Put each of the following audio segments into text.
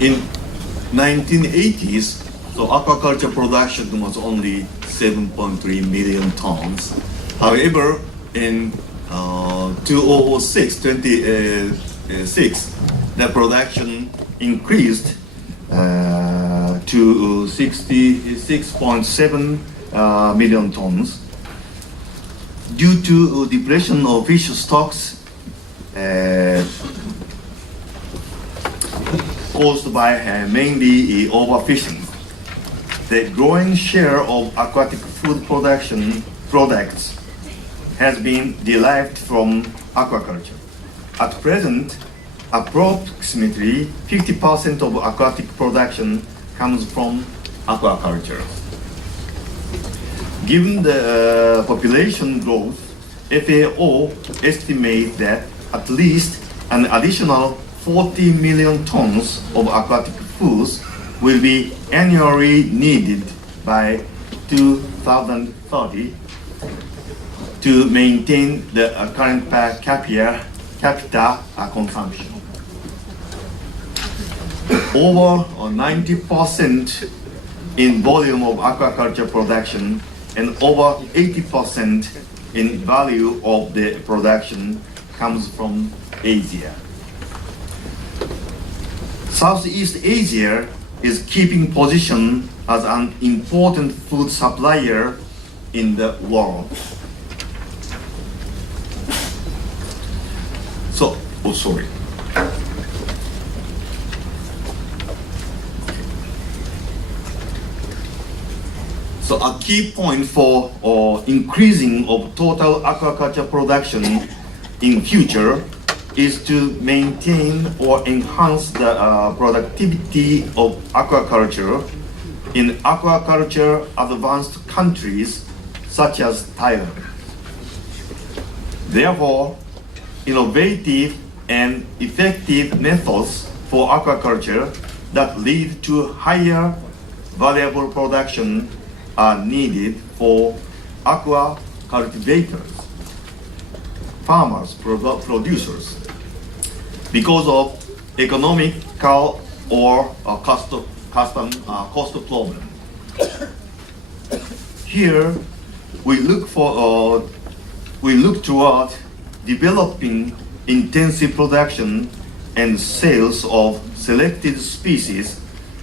In 1980s, so aquaculture production was only 7.3 million tons. However, in 2006, the production increased to 66.7 million tons due to depletion of fish stocks caused by mainly overfishing. The growing share of aquatic food production products has been derived from aquaculture. At present, approximately 50% of aquatic production comes from aquaculture. Given the population growth, FAO estimates that at least an additional 40 million tons of aquatic foods will be annually needed by 2030 to maintain the current per capita consumption. Over 90% in volume of aquaculture production and over 80% in value of the production comes from Asia. Southeast Asia is keeping position as an important food supplier in the world. So a key point for increasing of total aquaculture production in future is to maintain or enhance the productivity of aquaculture in aquaculture advanced countries such as Thailand. Therefore, innovative and effective methods for aquaculture that lead to higher valuable production are needed for aqua cultivators, farmers, producers, because of economical or cost problem. Here, we look toward developing intensive production and sales of selected species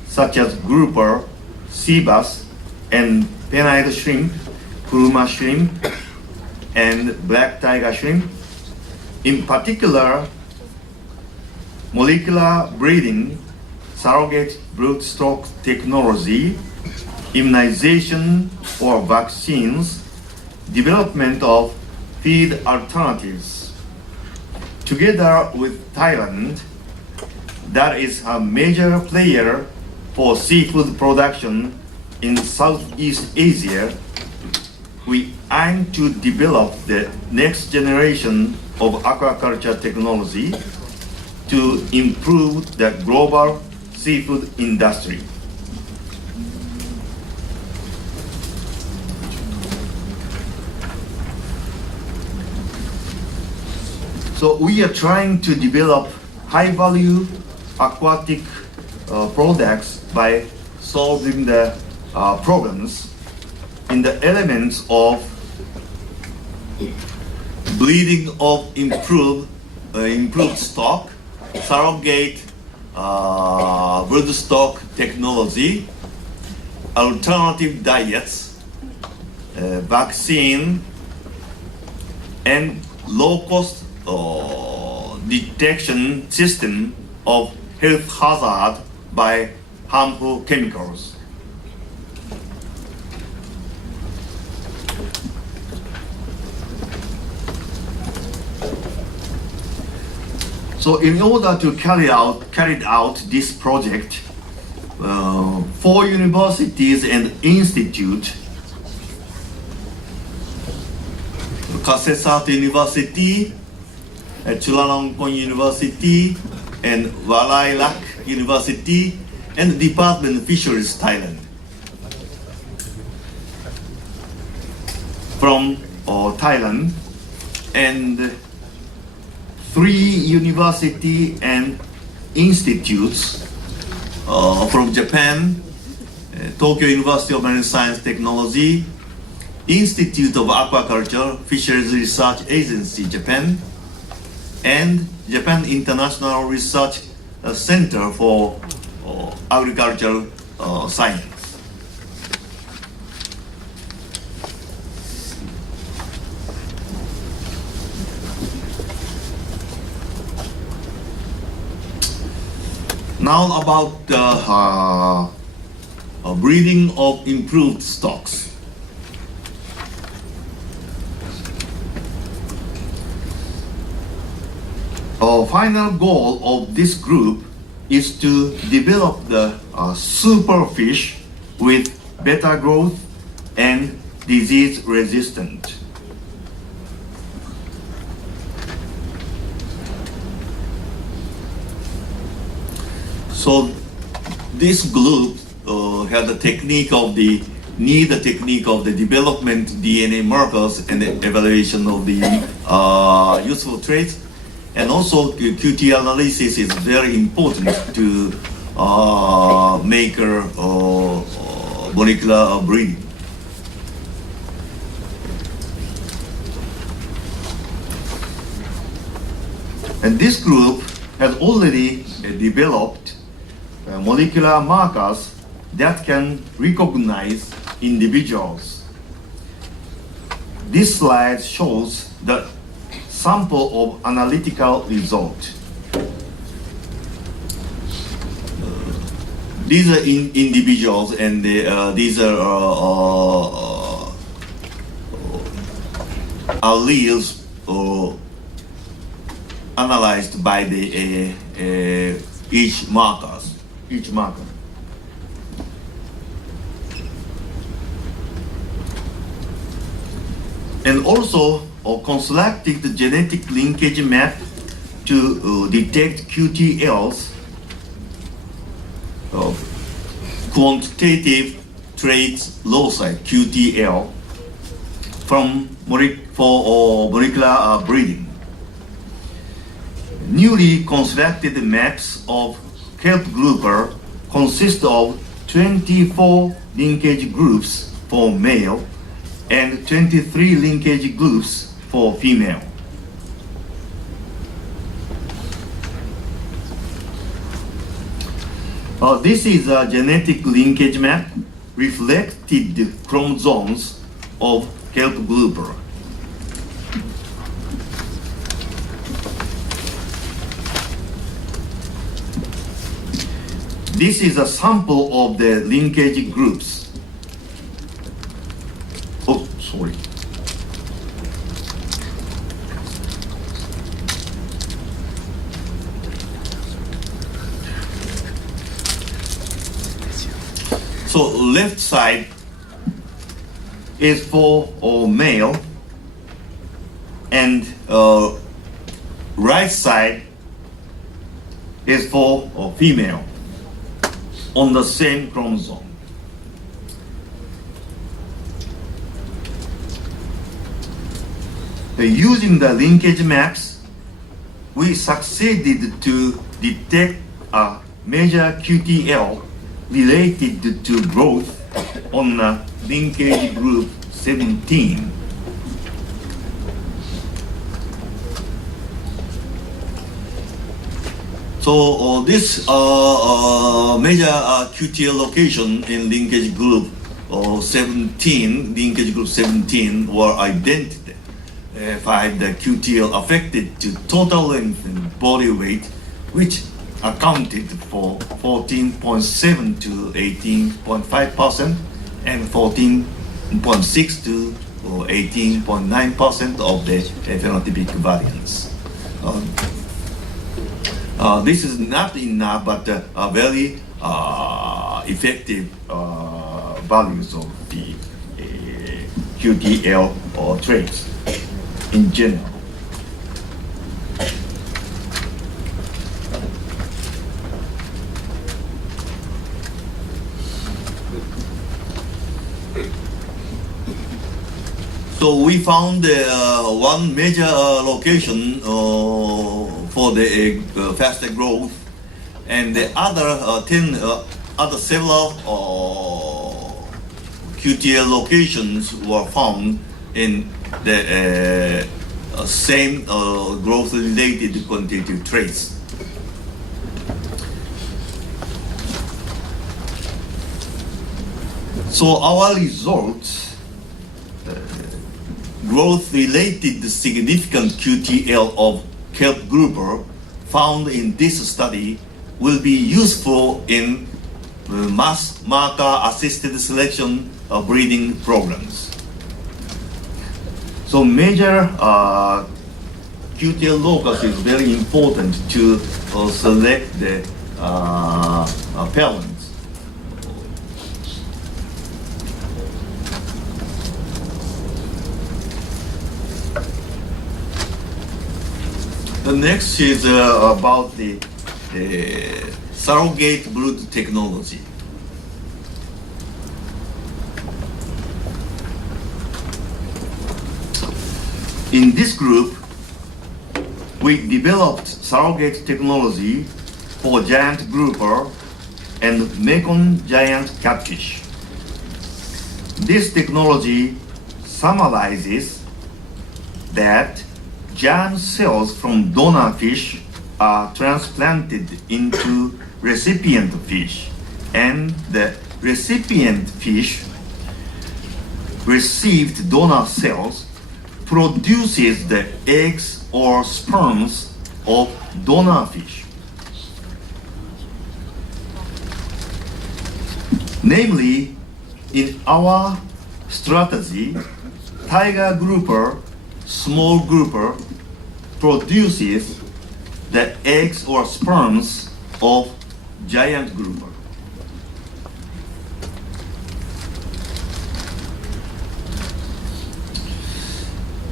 such as grouper, sea bass, and penile shrimp, kuruma shrimp, and black tiger shrimp. In particular, molecular breeding, surrogate broodstock technology, immunization or vaccines, development of feed alternatives. Together with Thailand, that is a major player for seafood production in Southeast Asia, we aim to develop the next generation of aquaculture technology to improve the global seafood industry. So we are trying to develop high-value aquatic products by solving the problems in the elements of breeding of improved stock, surrogate broodstock technology, alternative diets, vaccine, and low-cost detection system of health hazard by harmful chemicals. So in order to carry out this project, 4 universities and institutes, Kasetsart University, Chulalongkorn University, and Warairak University, and Department of Fisheries Thailand, from Thailand, and 3 university and institutes from Japan, Tokyo University of Marine Science Technology, Institute of Aquaculture, Fisheries Research Agency, Japan, and Japan International Research Center for Agricultural Science. Now about the breeding of improved stocks. Our final goal of this group is to develop the superfish with better growth and disease resistant. So this group had the technique of the development DNA markers and the evaluation of the useful traits, and also QT analysis is very important to make molecular breeding. And this group has already developed molecular markers that can recognize individuals. This slide shows the sample of analytical result. These are individuals, and these are alleles analyzed by the each marker. And also constructed the genetic linkage map to detect QTLs, quantitative traits loci, QTL, for molecular breeding. Newly constructed maps of kelp grouper consist of 24 linkage groups for male and 23 linkage groups for female. This is a genetic linkage map reflected chromosomes of kelp grouper. This is a sample of the linkage groups. Oh, sorry. So left side is for male, and right side is for female on the same chromosome. Using the linkage maps, we succeeded to detect a major QTL related to growth on linkage group 17. So this major QTL location in linkage group 17 were identified the QTL affected to total length and body weight, which accounted for 14.7 to 18.5% and 14.6 to 18.9% of the phenotypic variance. This is not enough, but very effective values of the QTL traits in general. So we found one major location for the faster growth and the other 10, other several QTL locations were found in the same growth-related quantitative traits. So our results, growth-related significant QTL of kelp grouper found in this study will be useful in mass marker-assisted selection breeding programs. So major QTL locus is very important to select the parents. The next is about the surrogate brood technology. In this group, we developed surrogate technology for giant grouper and Mekong giant catfish. This technology summarizes that germ cells from donor fish are transplanted into recipient fish, and the recipient fish received donor cells produces the eggs or sperms of donor fish. Namely, in our strategy, tiger grouper, small grouper, produces the eggs or sperms of giant grouper.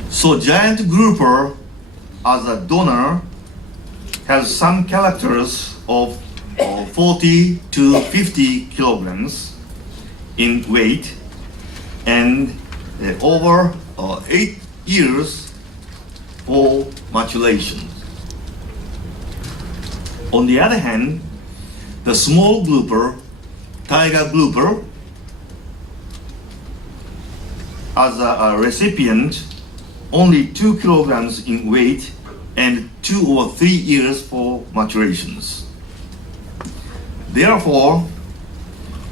So giant grouper as a donor has some characters of 40 to 50 kilograms in weight and over 8 years for maturation. On the other hand, the small grouper, tiger grouper, as a recipient, only 2 kilograms in weight and 2 or 3 years for maturations. Therefore,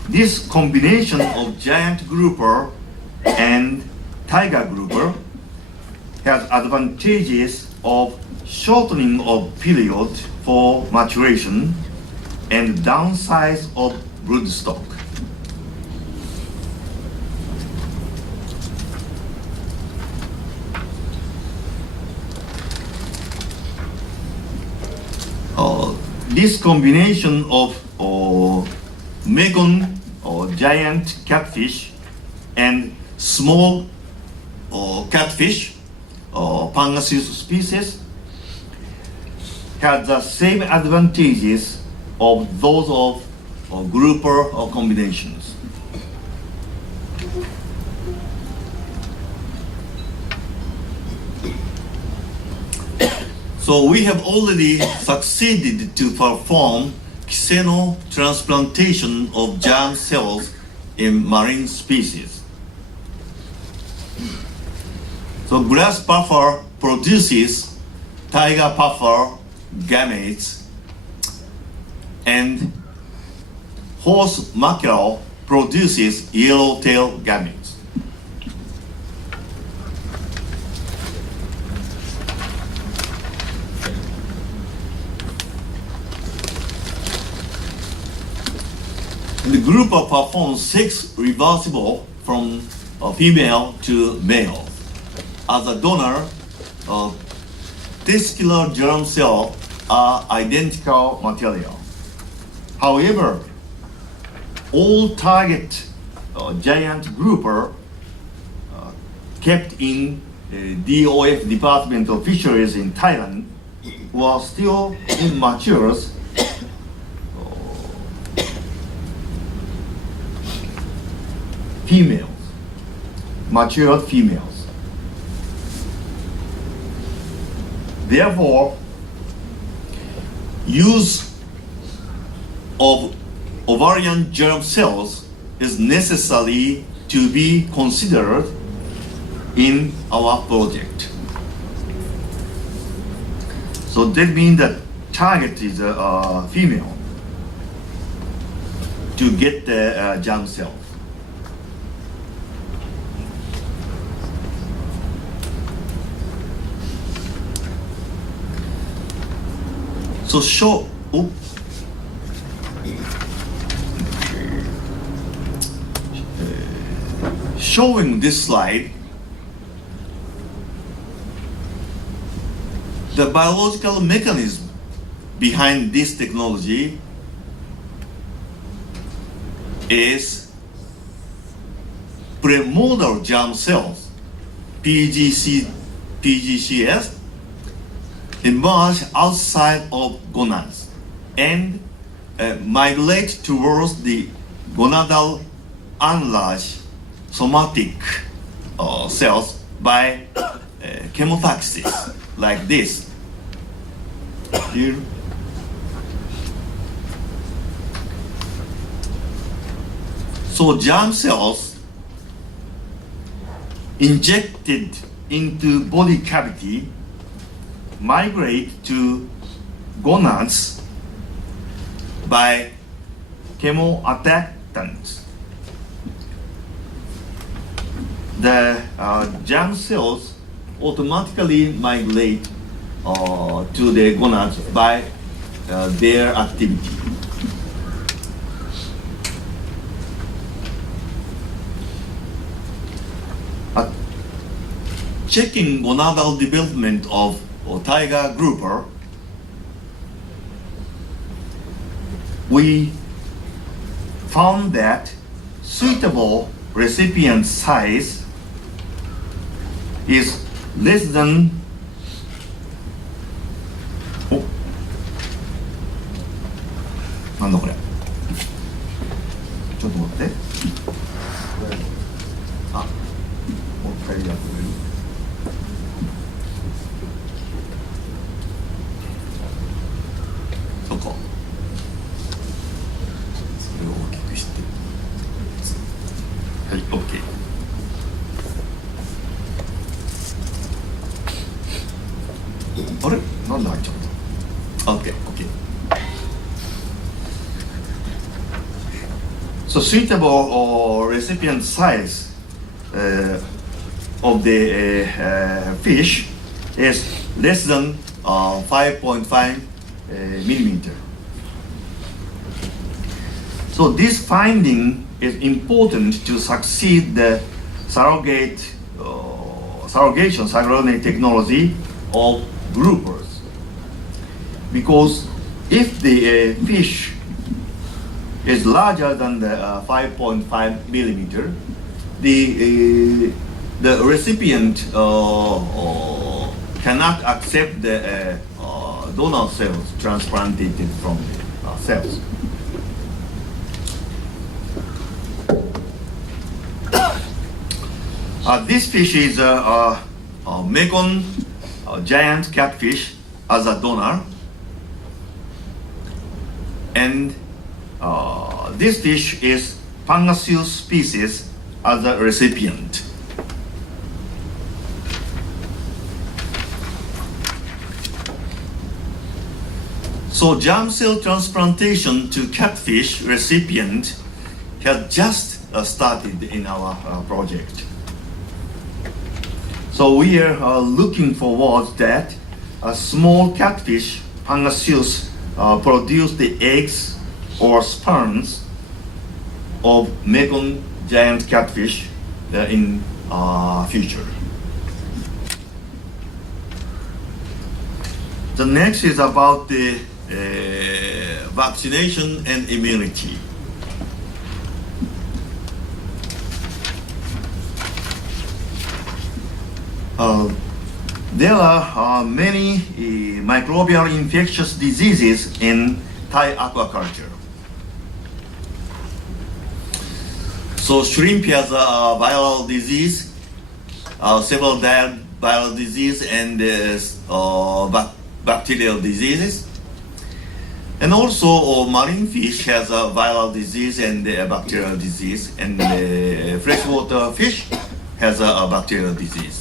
this combination of giant grouper and tiger grouper has advantages of shortening of period for maturation and downsize of brood stock. This combination of Mekong giant catfish and small catfish, Pangasius species, has the same advantages of those of grouper combinations. So we have already succeeded to perform xenotransplantation of germ cells in marine species. So grass puffer produces tiger puffer gametes, and horse mackerel produces yellowtail gametes. The group performs 6 reversible from female to male. As a donor, testicular germ cells are identical material. However, all target giant grouper kept in DOF Department of Fisheries in Thailand were still immature females, matured females. Therefore, use of ovarian germ cells is necessary to be considered in our project. So that means that target is a female to get the germ cells. So showing this slide, the biological mechanism behind this technology is premodal germ cells, PGCS, emerge outside of gonads and migrate towards the gonadal enlarged somatic cells by chemotaxis, like this. Here. So germ cells injected into body cavity migrate to gonads by chemoattractants. The germ cells automatically migrate to the gonads by their activity. Checking gonadal development of tiger grouper, we found that suitable recipient size is less thanなんだこれちょっと待ってあもう一回やってくれるそこそれを大きくしてはい OKあれなんで入っちゃった OK So suitable recipient size of the fish is less than 5.5 millimeter. So this finding is important to succeed the surrogation technology of groupers, because if the fish is larger than the 5.5 millimeter, the recipient cannot accept the donor cells transplanted from the cells. This fish is a Mekong giant catfish as a donor, and this fish is Pangasius species as a recipient. So germ cell transplantation to catfish recipient has just started in our project. So we are looking forward that a small catfish, Pangasius, produce the eggs or sperms of Mekong giant catfish in future. The next is about the vaccination and immunity. There are many microbial infectious diseases in Thai aquaculture. So shrimp has a viral disease, several viral disease and bacterial diseases. And also, marine fish has a viral disease and a bacterial disease, and freshwater fish has a bacterial disease.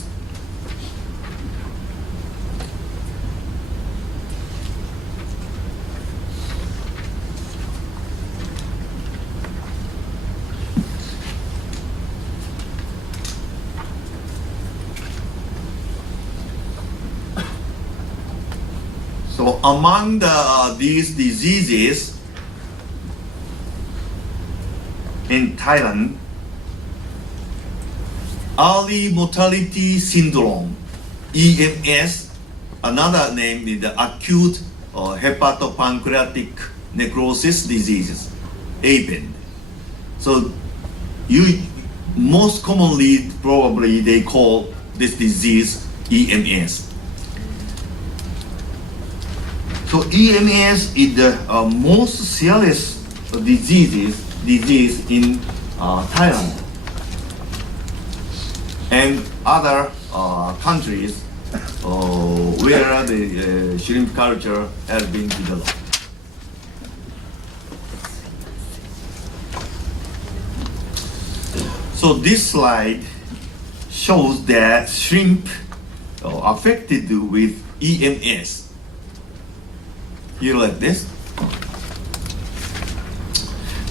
So among these diseases in Thailand, early mortality syndrome, EMS, another name is the acute hepatopancreatic necrosis diseases, APEN. So most commonly probably they call this disease EMS. So EMS is the most serious disease in Thailand and other countries where the shrimp culture has been developed. So this slide shows that shrimp affected with EMS. Here like this.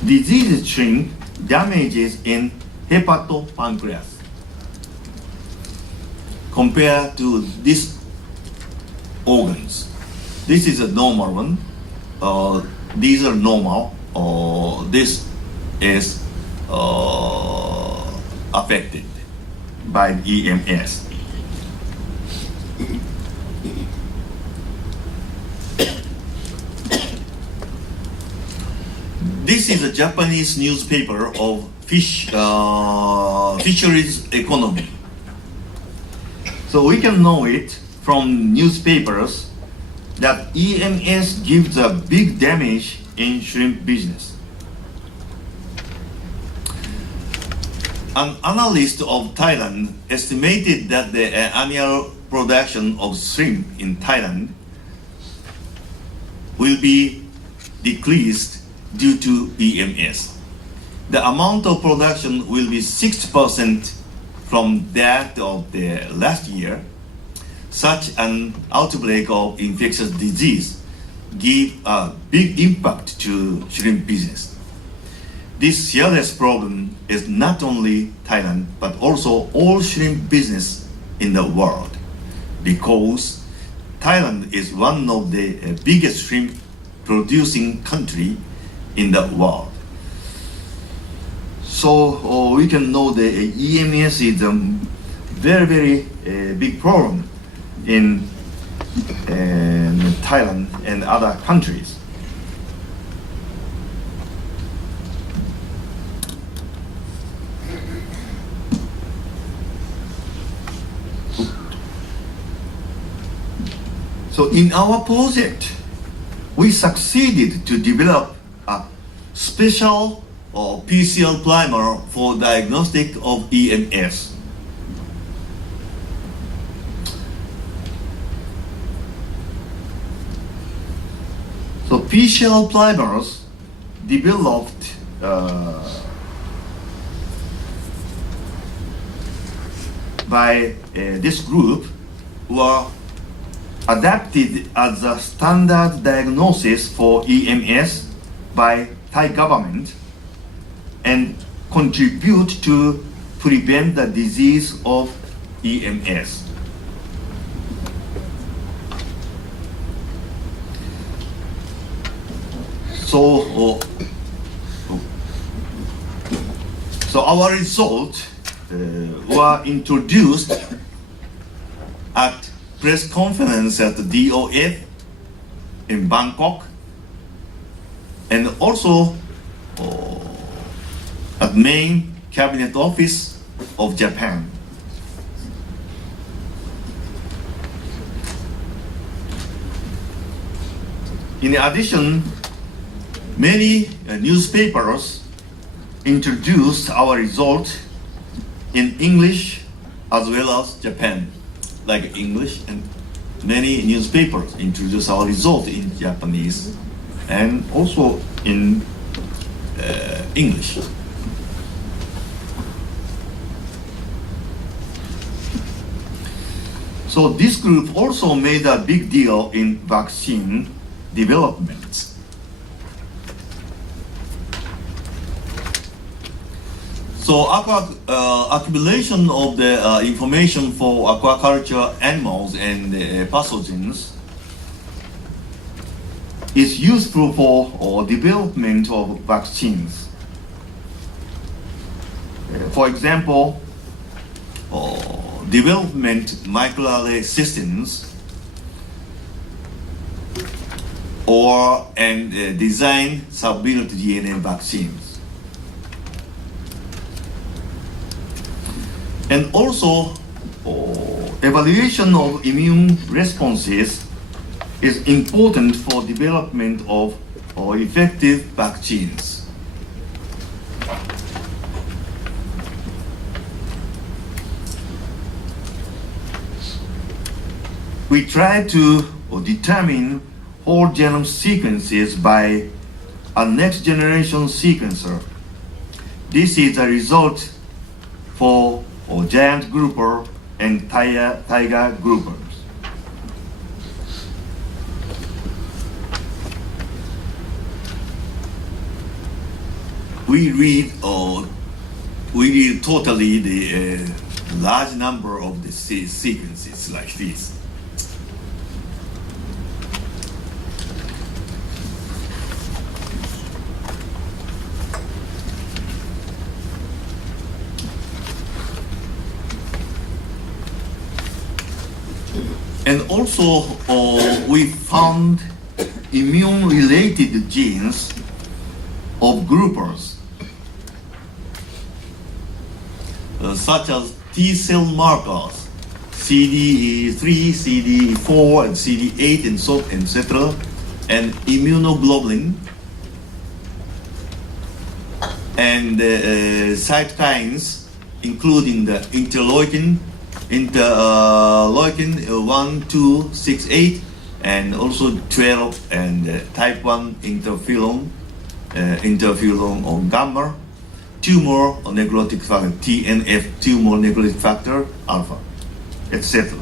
Diseased shrimp damages in hepatopancreas. Compared to these organs, this is a normal one. These are normal. This is affected by EMS. This is a Japanese newspaper of fisheries economy. So we can know it from newspapers that EMS gives a big damage in shrimp business. An analyst of Thailand estimated that the annual production of shrimp in Thailand will be decreased due to EMS. The amount of production will be 6% from that of the last year. Such an outbreak of infectious disease give a big impact to shrimp business. This serious problem is not only Thailand, but also all shrimp business in the world, because Thailand is one of the biggest shrimp producing country in the world. So we can know the EMS is a very big problem in Thailand and other countries. So in our project, we succeeded to develop a special PCR primer for diagnostic of EMS. So PCR primers developed by this group were adapted as a standard diagnosis for EMS by Thai government and contribute to prevent the disease of EMS. So our results were introduced at press conference at the DOF in Bangkok, and also at main cabinet office of Japan. In addition, many newspapers introduced our result in English as well as Japan, like English, and many newspapers introduce our result in Japanese and also in English. So this group also made a big deal in vaccine development. So accumulation of the information for aquaculture animals and pathogens is useful for development of vaccines. For example, development microarray systems and design sub-unit DNA vaccines. And also, evaluation of immune responses is important for development of effective vaccines. We try to determine whole genome sequences by a next generation sequencer. This is a result for giant grouper and tiger groupers. We read totally the large number of the sequences like this. And also, we found immune-related genes of groupers, such as T-cell markers, CD3, CD4, and CD8, and so etc., and immunoglobulin, and cytokines, including the interleukin 1, 2, 6, 8, and also 12, and type 1 interferon or gamma, tumor necrotic factor, TNF, tumor necrotic factor alpha, etc.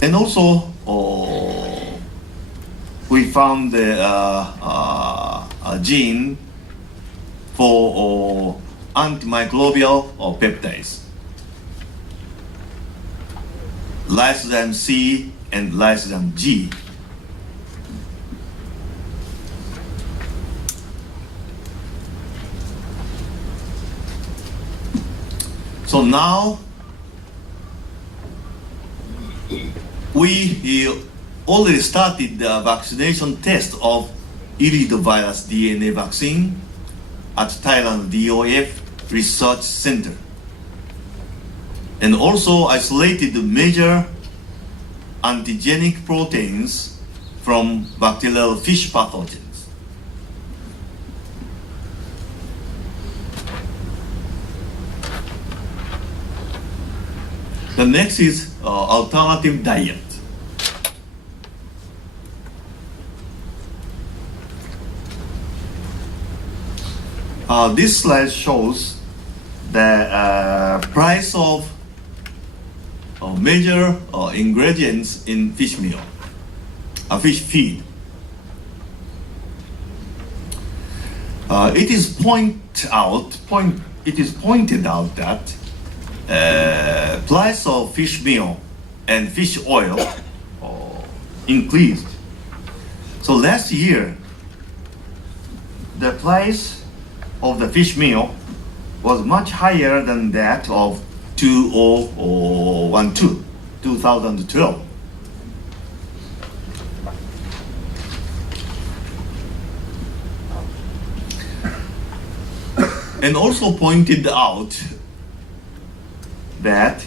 And also, we found a gene for antimicrobial peptides, lysozyme C and lysozyme G. So now we already started the vaccination test of iridovirus DNA vaccine at Thailand DOF Research Center, and also isolated the major antigenic proteins from bacterial fish pathogens. The next is alternative diet. This slide shows the price of major ingredients in fish meal, fish feed. It is pointed out that price of fish meal and fish oil increased. So last year, the price of the fish meal was much higher than that of 2012. And also pointed out that